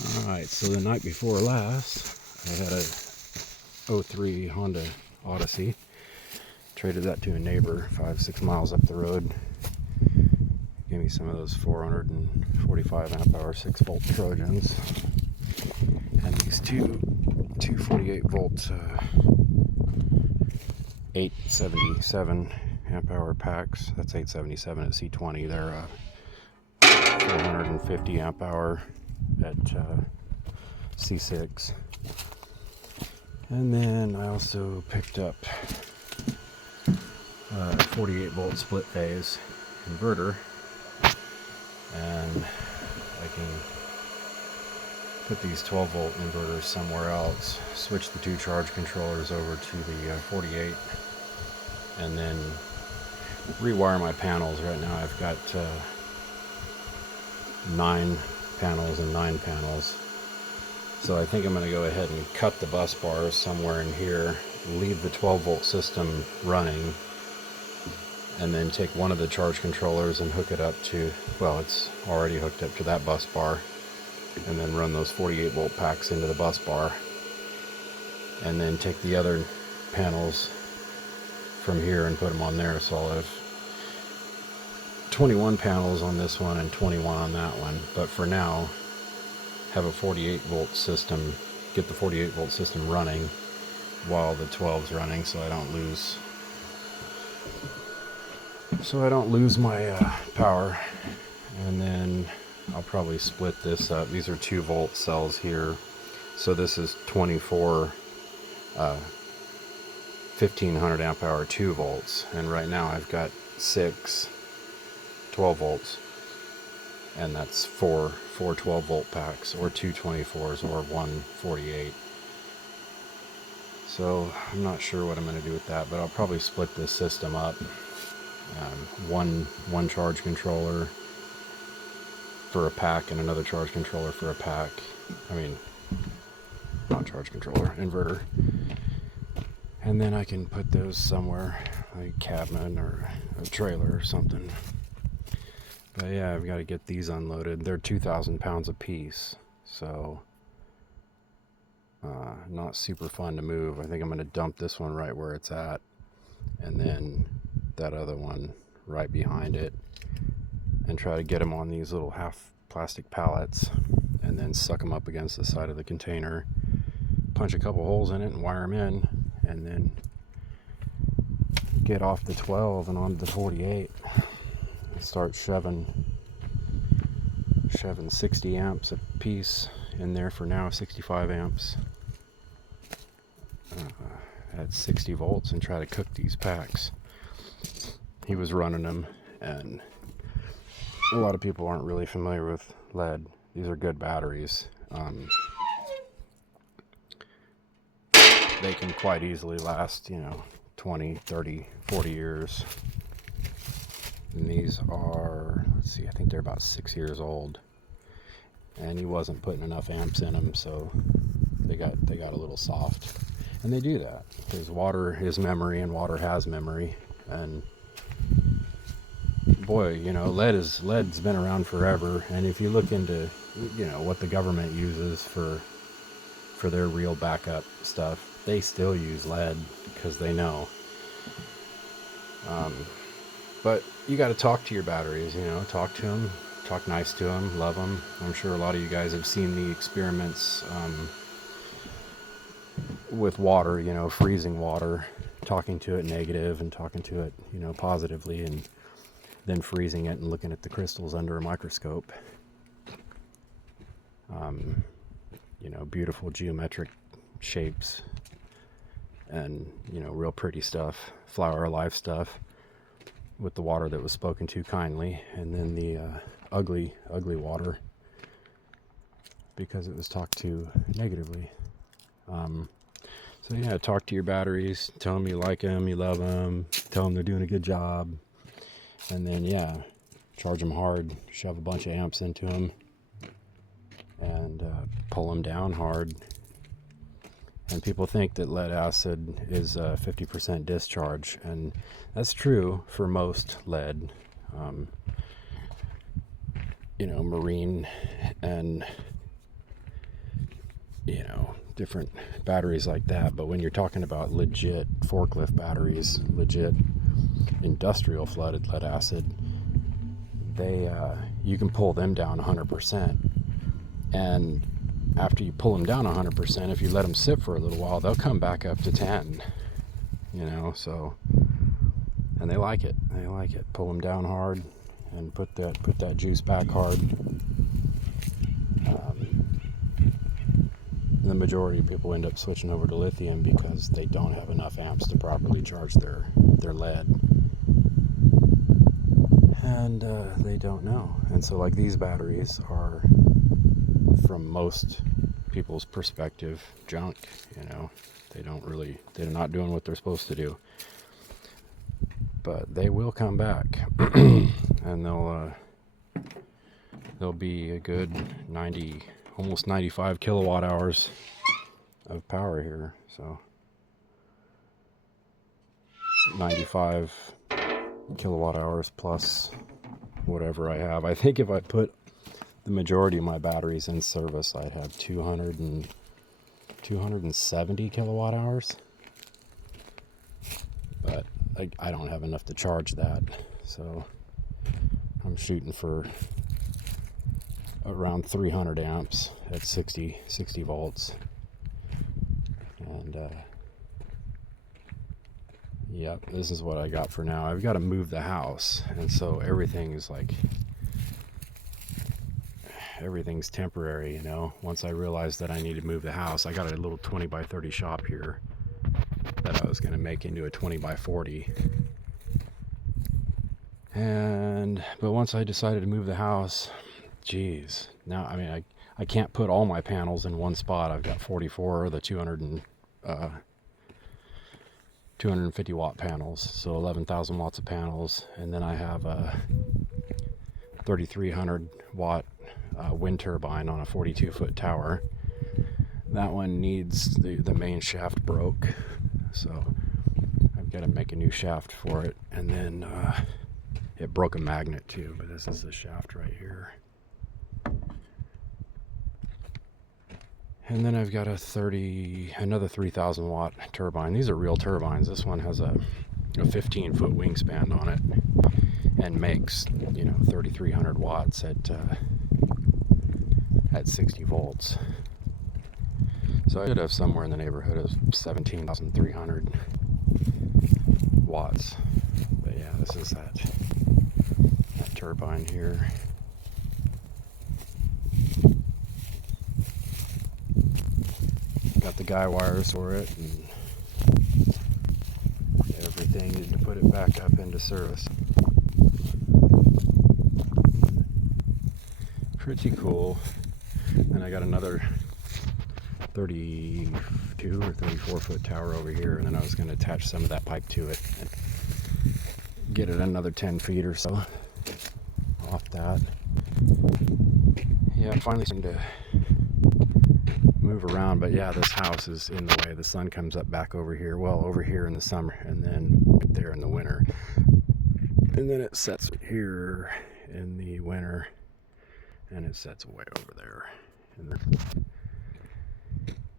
Alright, so the night before last, I had a '03 Honda Odyssey. Traded that to a neighbor 5-6 miles up the road. Gave me some of those 445 amp hour 6-volt Trojans. And these two 48 volt 877 amp hour packs. That's 877 at C20. They're 450 amp hour at C6. And then I also picked up a 48 volt split phase inverter, and I can put these 12 volt inverters somewhere else, switch the two charge controllers over to the 48, and then rewire my panels. Right now I've got 9 panels and 9 panels. So I think I'm going to go ahead and cut the bus bars somewhere in here, leave the 12 volt system running, and then take one of the charge controllers and hook it up to, well, it's already hooked up to that bus bar, and then run those 48 volt packs into the bus bar, and then take the other panels from here and put them on there. So I'll have 21 panels on this one and 21 on that one. But for now, have a 48 volt system, get the 48 volt system running while the 12's running, so I don't lose my power. And then I'll probably split this up. These are 2 volt cells here, so this is 24 1500 amp hour 2 volts, and right now I've got 6 12 volts, and that's 4 12 volt packs, or 2 24s, or 1 48. So I'm not sure what I'm going to do with that, but I'll probably split this system up. One charge controller for a pack and another charge controller for a pack. I mean, not charge controller, inverter. And then I can put those somewhere, like a cabinet or a trailer or something. But yeah, I've got to get these unloaded. They're 2,000 pounds a piece, so not super fun to move. I think I'm going to dump this one right where it's at, and then that other one right behind it, and try to get them on these little half plastic pallets, and then suck them up against the side of the container, punch a couple holes in it and wire them in, and then get off the 12 and onto the 48 and start shoving 60 amps a piece in there. For now, 65 amps at 60 volts, and try to cook these packs. He was running them, and a lot of people aren't really familiar with lead. These are good batteries. They can quite easily last, 20, 30, 40 years. And these are, let's see, I think they're about 6 years old. And he wasn't putting enough amps in them, so they got a little soft. And they do that, because water is memory, and water has memory. And boy, lead's been around forever. And if you look into, what the government uses for their real backup stuff, they still use lead, because they know. But you got to talk to your batteries, talk to them, talk nice to them, love them. I'm sure a lot of you guys have seen the experiments with water, freezing water, talking to it negative and talking to it, positively, and then freezing it and looking at the crystals under a microscope. Beautiful geometric shapes, and real pretty stuff, flower of life stuff, with the water that was spoken to kindly, and then the ugly water because it was talked to negatively. So yeah, talk to your batteries, tell them you like them, you love them, tell them they're doing a good job, and then charge them hard, shove a bunch of amps into them, and pull them down hard. And people think that lead acid is 50% discharge, and that's true for most lead. Marine and you know, different batteries like that. But when you're talking about legit forklift batteries, legit industrial flooded lead acid, they you can pull them down 100%. And after you pull them down 100%, if you let them sit for a little while, they'll come back up to 10, you know. So, and they like it. Pull them down hard and put that juice back hard. The majority of people end up switching over to lithium because they don't have enough amps to properly charge their lead, and they don't know. And so, like, these batteries are, from most people's perspective, junk. You know, they're not doing what they're supposed to do. But they will come back, and they'll be a good 90, almost 95 kilowatt hours of power here. So 95 kilowatt hours plus whatever I have. I think if I put the majority of my batteries in service, I'd have 270 kilowatt hours. But I don't have enough to charge that, so I'm shooting for around 300 amps at 60 volts. And yep, this is what I got for now. I've got to move the house, and so everything's temporary, you know. Once I realized that I needed to move the house, I got a little 20 by 30 shop here that I was going to make into a 20 by 40. But once I decided to move the house, geez, now, I mean, I can't put all my panels in one spot. I've got 44 of the 250 watt panels, so 11,000 watts of panels, and then I have a 3,300 watt wind turbine on a 42-foot tower. That one needs the main shaft broke, so I've got to make a new shaft for it. And then it broke a magnet too, but this is the shaft right here. And then I've got another 3,000 watt turbine. These are real turbines. This one has a 15-foot wingspan on it and makes, you know, 3,300 watts at 60 volts. So I should have somewhere in the neighborhood of 17,300 watts. But yeah, this is that turbine here. Got the guy wires for it and everything to put it back up into service. Pretty cool. And I got another 32 or 34 foot tower over here, and then I was going to attach some of that pipe to it and get it another 10 feet or so off that. Yeah, finally starting to move around, but yeah, this house is in the way. The sun comes up back over here, well, over here in the summer, and then there in the winter, and then it sets here in the winter, and it sets way over there.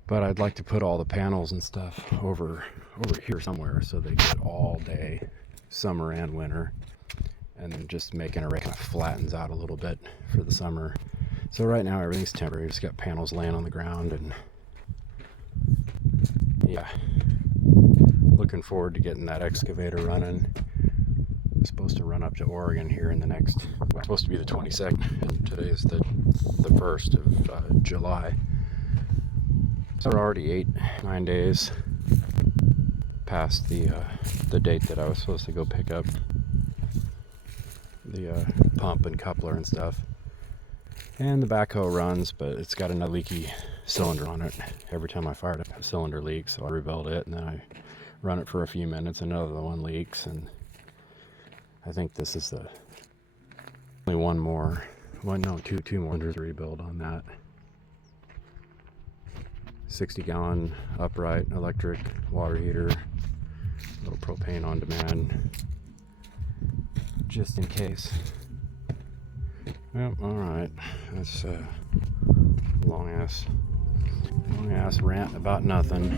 But I'd like to put all the panels and stuff over here somewhere so they get all day, summer and winter, and then just make an array kind of flattens out a little bit for the summer. So right now everything's temporary. Just got panels laying on the ground, and yeah, looking forward to getting that excavator running. I'm supposed to run up to Oregon here in the next, it's supposed to be the 22nd, and today is the 1st of July. So we're already 8-9 days past the date that I was supposed to go pick up the pump and coupler and stuff. And the backhoe runs, but it's got a leaky cylinder on it. Every time I fire it, a cylinder leaks, so I rebuild it, and then I run it for a few minutes, another one leaks, and I think this is the only two more to rebuild on that. 60-gallon upright electric water heater, little propane on demand, just in case. Yep, alright, that's a long ass Long ass rant about nothing.